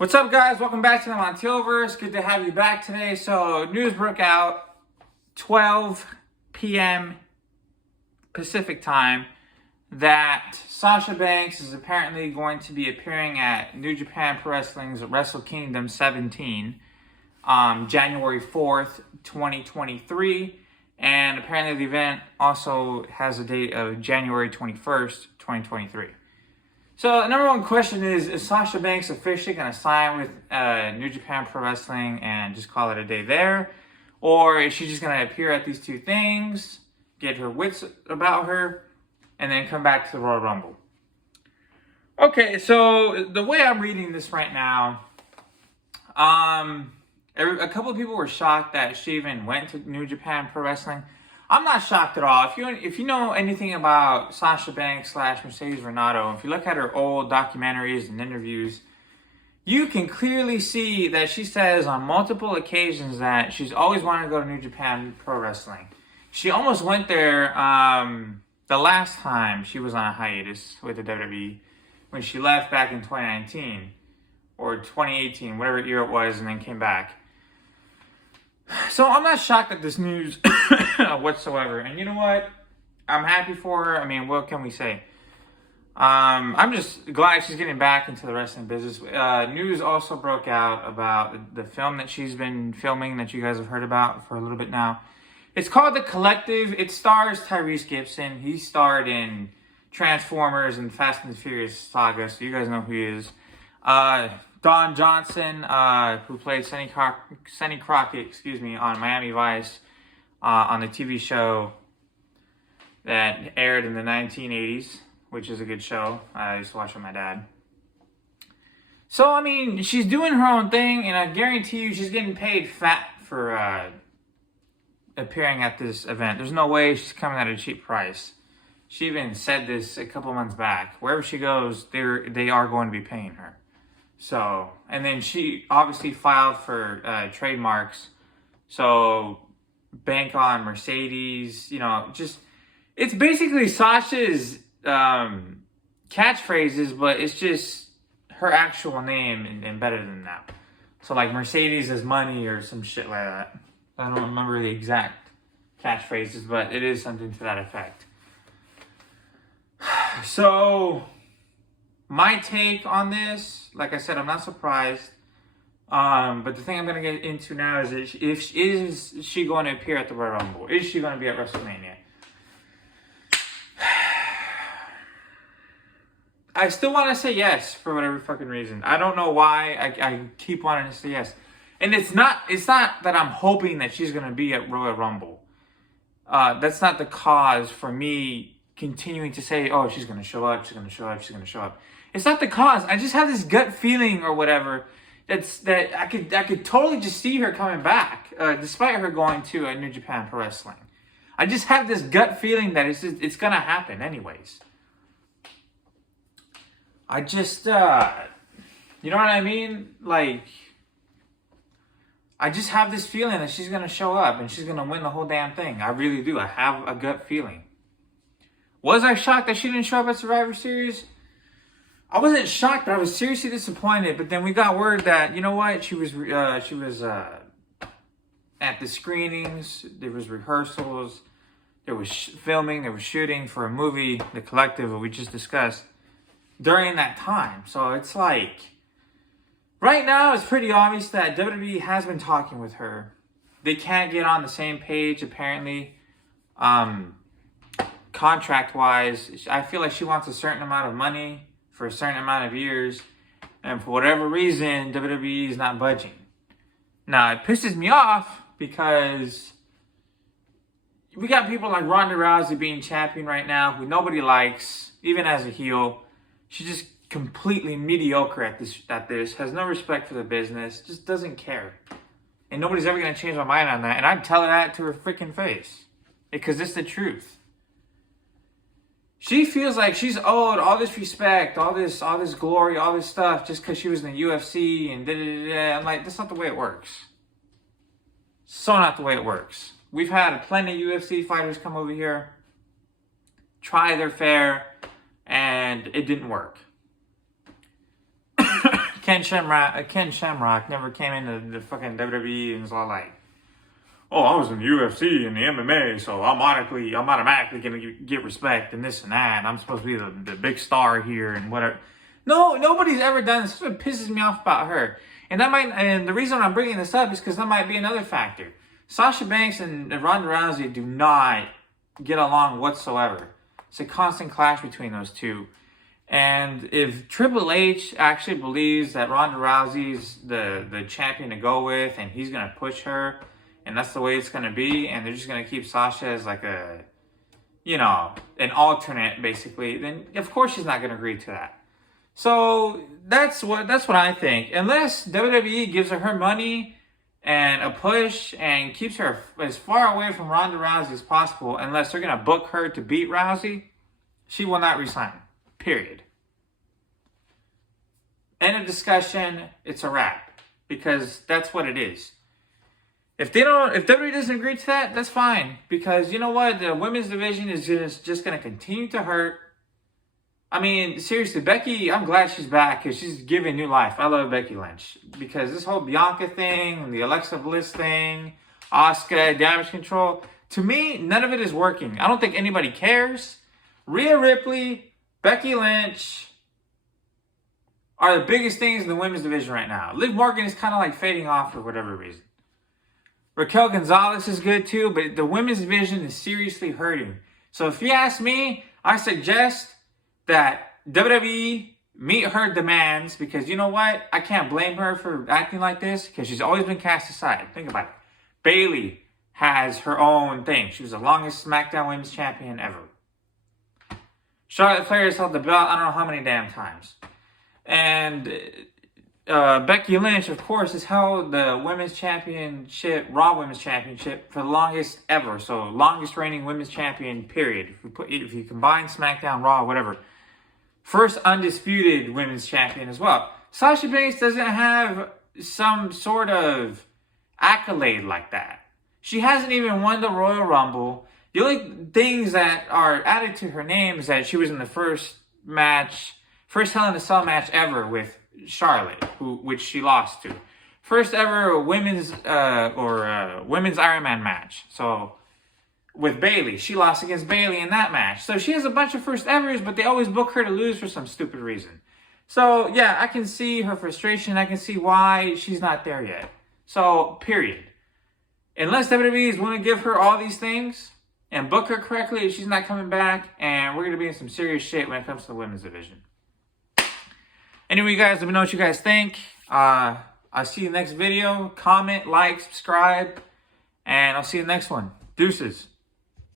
What's up, guys? Welcome back to the Montielverse. Good to have you back today. So, news broke out 12 p.m. Pacific time that Sasha Banks is apparently going to be appearing at New Japan Pro Wrestling's Wrestle Kingdom 17, January 4th, 2023. And apparently the event also has a date of January 21st, 2023. So the number one question is Sasha Banks officially going to sign with New Japan Pro Wrestling and just call it a day there? Or is she just going to appear at these two things, get her wits about her, and then come back to the Royal Rumble? Okay, so the way I'm reading this right now, a couple of people were shocked that she even went to New Japan Pro Wrestling. I'm not shocked at all. If you know anything about Sasha Banks / Mercedes Renato, if you look at her old documentaries and interviews, you can clearly see that she says on multiple occasions that she's always wanted to go to New Japan Pro Wrestling. She almost went there the last time she was on a hiatus with the WWE when she left back in 2019 or 2018, whatever year it was, and then came back. So I'm not shocked at this news whatsoever. And you know what? I'm happy for her. I mean, what can we say? I'm just glad she's getting back into the wrestling business. News also broke out about the film that she's been filming that you guys have heard about for a little bit now. It's called The Collective. It stars Tyrese Gibson. He starred in Transformers and Fast and the Furious saga, so you guys know who he is. Don Johnson, who played Sonny Crockett, on Miami Vice, on the TV show that aired in the 1980s, which is a good show. I used to watch with my dad. So, I mean, she's doing her own thing, and I guarantee you she's getting paid fat for appearing at this event. There's no way she's coming at a cheap price. She even said this a couple months back. Wherever she goes, they are going to be paying her. So, and then she obviously filed for trademarks. So, bank on Mercedes, it's basically Sasha's catchphrases, but it's just her actual name and better than that. So, like Mercedes is money or some shit like that. I don't remember the exact catchphrases, but it is something to that effect. So, my take on this, like I said, I'm not surprised. But the thing I'm going to get into now is is she going to appear at the Royal Rumble? Is she going to be at WrestleMania? I still want to say yes for whatever fucking reason. I don't know why I keep wanting to say yes. And it's not that I'm hoping that she's going to be at Royal Rumble. That's not the cause for me continuing to say, oh, she's going to show up, she's going to show up, she's going to show up. It's not the cause. I just have this gut feeling or whatever that I could totally just see her coming back, despite her going to New Japan Pro Wrestling. I just have this gut feeling that it's gonna happen anyways. I just, you know what I mean? Like, I just have this feeling that she's gonna show up and she's gonna win the whole damn thing. I really do. I have a gut feeling. Was I shocked that she didn't show up at Survivor Series? I wasn't shocked, but I was seriously disappointed. But then we got word that, you know what, she was at the screenings. There was rehearsals. There was filming. There was shooting for a movie, The Collective, that we just discussed during that time. So it's like, right now it's pretty obvious that WWE has been talking with her. They can't get on the same page, apparently. Contract-wise, I feel like she wants a certain amount of money for a certain amount of years, and for whatever reason, WWE is not budging. Now, it pisses me off because we got people like Ronda Rousey being champion right now, who nobody likes, even as a heel. She's just completely mediocre at this, has no respect for the business, just doesn't care. And nobody's ever going to change my mind on that, and I'd tell her that to her freaking face, because it's the truth. She feels like she's owed all this respect, all this glory, all this stuff just because she was in the UFC and da-da-da-da. I'm like, that's not the way it works. So not the way it works. We've had plenty of UFC fighters come over here, try their fare, and it didn't work. Can't Ken Shamrock never came into the fucking WWE and was all like, oh, I was in the UFC and the MMA, so I'm automatically gonna get respect and this and that. And I'm supposed to be the big star here and whatever. No, nobody's ever done this. This is what pisses me off about her. And the reason I'm bringing this up is because that might be another factor. Sasha Banks and Ronda Rousey do not get along whatsoever. It's a constant clash between those two. And if Triple H actually believes that Ronda Rousey's the champion to go with and he's going to push her and that's the way it's going to be and they're just going to keep Sasha as like a, you know, an alternate basically, then of course she's not going to agree to that. So that's what I think. Unless WWE gives her money and a push and keeps her as far away from Ronda Rousey as possible, unless they're going to book her to beat Rousey, she will not resign. Period. End of discussion. It's a wrap. Because that's what it is. If WWE doesn't agree to that, that's fine. Because you know what? The women's division is just going to continue to hurt. I mean, seriously, Becky, I'm glad she's back because she's giving new life. I love Becky Lynch. Because this whole Bianca thing, the Alexa Bliss thing, Asuka, damage control, to me, none of it is working. I don't think anybody cares. Rhea Ripley, Becky Lynch are the biggest things in the women's division right now. Liv Morgan is kind of like fading off for whatever reason. Raquel Gonzalez is good too, but the women's division is seriously hurting. So if you ask me, I suggest that WWE meet her demands because you know what? I can't blame her for acting like this because she's always been cast aside. Think about it. Bayley has her own thing. She was the longest SmackDown Women's Champion ever. Charlotte Flair has held the belt I don't know how many damn times. And Becky Lynch, of course, has held the Women's Championship, Raw Women's Championship for the longest ever. So longest reigning Women's Champion, period. If you combine SmackDown, Raw, whatever. First undisputed Women's Champion as well. Sasha Banks doesn't have some sort of accolade like that. She hasn't even won the Royal Rumble. The only things that are added to her name is that she was in the first Hell in a Cell match ever with Charlotte, which she lost to. First ever women's Iron Man match. So with Bayley, she lost against Bayley in that match. So she has a bunch of first evers, but they always book her to lose for some stupid reason. So yeah, I can see her frustration. I can see why she's not there yet. So period. Unless WWE is willing to give her all these things and book her correctly, she's not coming back, and we're going to be in some serious shit when it comes to the women's division. Anyway, guys, let me know what you guys think. I'll see you in the next video. Comment, like, subscribe, and I'll see you in the next one. Deuces.